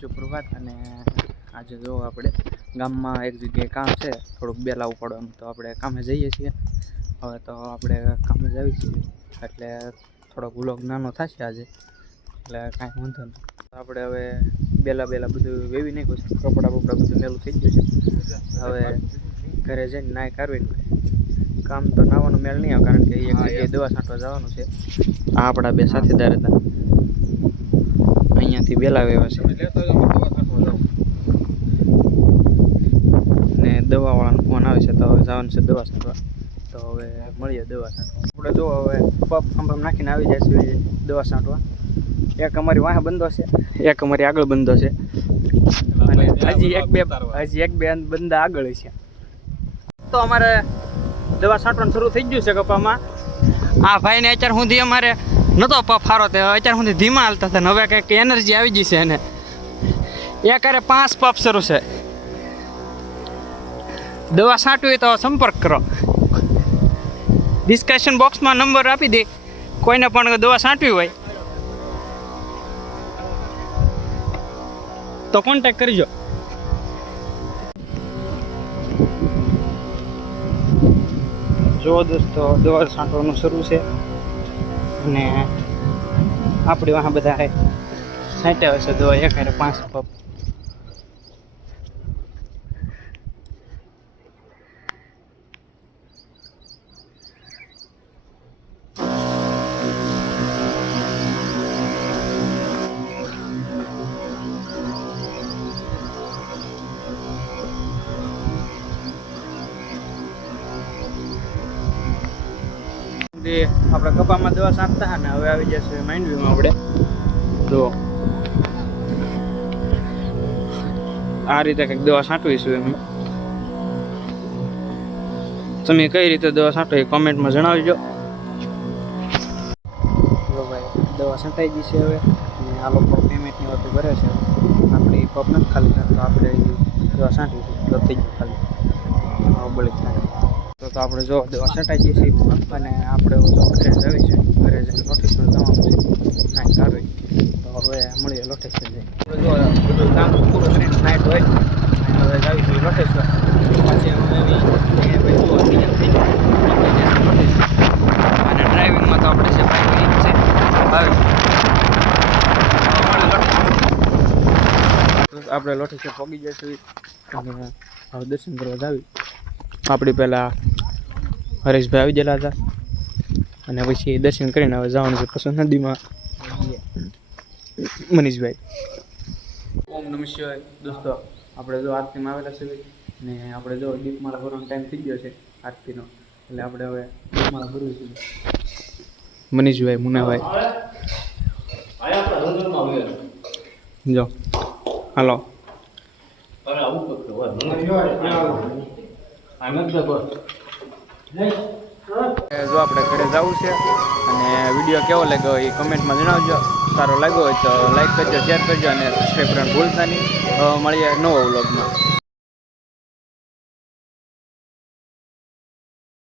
સુપ્રભાત અને આજે જો આપણે ગામમાં એક જગ્યાએ કામ છે, થોડુંક બેલા ઉપાડવાનું, તો આપણે કામે જઈએ છીએ. હવે તો આપણે કામે જ આવી છીએ એટલે થોડોક વ્લોગ નાનો થશે આજે, એટલે કાંઈ વાંધો નહીં. આપણે હવે બેલા બધું વેવી નાખ્યું છે, કપડાં બધું મેલું થઈ ગયું છે. હવે ઘરે જઈને નાય કરવી, કામ તો નાવાનો મેળ નહીં આવે, કારણ કે એક જગ્યાએ દવા છાંટવા જવાનું છે. આ આપણા બે સાથીદાર હતા, અહીંયાથી બેલા વેવા છે ને દવાવાળાનો ફોન આવે છે, તો હવે જવાનું છે દવા છાંટવા. તો હવે મળીએ દવા છાંટવા. આપણે જો હવે પંપ ખંભ નાખીને આવી જાય છે દવા છાંટવા. એક અમારી વાહ બંધો છે, એક અમારી આગળ બંધો છે, અને હજી એક બે બંદા આગળ છે. તો અમારે દવા છાંટવાનું શરૂ થઈ ગયું છે કપામાં. આ ભાઈને અત્યાર સુધી અમારે નહોતો પપ સારો, તે અત્યાર સુધી ધીમા હાલતા હતા, ને હવે કંઈક એનર્જી આવી ગઈ છે એને. એકારે 5 પપ શરૂ છે. દવા છાંટવી તો સંપર્ક કરો, ડિસ્કશન બોક્સમાં નંબર આપી દે, કોઈને પણ દવા છાંટવી હોય તો કોન્ટેક્ટ કરજો. જો દોસ્તો દવા છાંટવાનું શરૂ છે, અને આપણી વાહ બધા છાંટ્યા હોય છે દવા, એકારે 5 પપ. આપણે કપામાં દવા છાંટતા ને હવે આવી જશે માંડવીમાં. આપણે તો આ રીતે કંઈક દવા છાંટવીશું એમ. તમે કઈ રીતે દવા છાંટો એ કોમેન્ટમાં જણાવજો. જો ભાઈ દવા છાંટાઈ ગઈ છે હવે, અને આ લોકો પેમેન્ટની વસ્તુ ભરે છે. આપણે પપ નથી ખાલી તો આપણે દવા છાંટીશું, એટલે થઈ ગયું ખાલી બળી થાય. તો આપણે જો દવા છંટાઈ જઈએ છીએ, અને આપણે જો ઘરે જવી છે, ઘરે જઈને લોટેશ્વર જવાનું છે નાઇટ આવી. તો હવે મળીએ લોટેશ્વર જઈએ. જો બધું કામ પૂરું કરીને નાઇટ હોય, હવે જાવી છીએ લોટેશ્વર. પછી અને ડ્રાઇવિંગમાં તો આપણે છે ભાઈ છે આવે. આપણે લોટેશ્વર પહોંચી જઈશું, અને હવે દર્શન કરવા જાવી. આપણી પહેલાં હરેશભાઈ આવી ગયેલા હતા, અને પછી દર્શન કરીને હવે જવાનું છે પછી નદીમાં. મનીષભાઈ ઓમ નમઃ શિવાય. દોસ્તો આપણે જો આરતીમાં આવેલા છે, ને આપણે જો દીપમાળા ભરવાનો ટાઈમ થઈ ગયો છે આરતીનો, એટલે આપણે હવે દીપમાળા ભરવી છે. મનીષભાઈ, મુનાભાઈ જો હાલો. જો આપણે ઘરે જવું છે, અને વિડીયો કેવો લાગ્યો એ કમેન્ટમાં જણાવજો. સારો લાગ્યો હોય તો લાઈક કરજો, શેર કરજો, અને સબસ્ક્રાઈબ કરવાનું ભૂલતા નહીં. મળીએ નવા વ્લોગમાં.